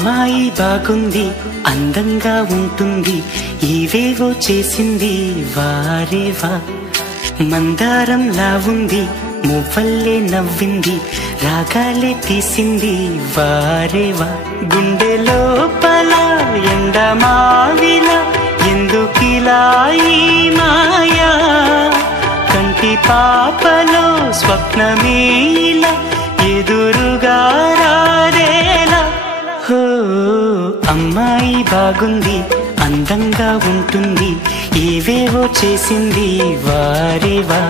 అమ్మాయి బాగుంది, అందంగా ఉంటుంది, ఇవేవో చేసింది వారేవా. మందారంలా ఉంది, మువ్వల్లే నవ్వింది, రాగాలే తీసింది వారేవా. గుండె లోపల ఎండమావిలా ఎందుకిలా ఈ మాయా, కంటి పాపలో స్వప్నమేలా ఎదురుగా రాదేలా. హో అమ్మాయి బాగుంది, అందంగా ఉంటుంది, ఏవేవో చేసింది వారేవా.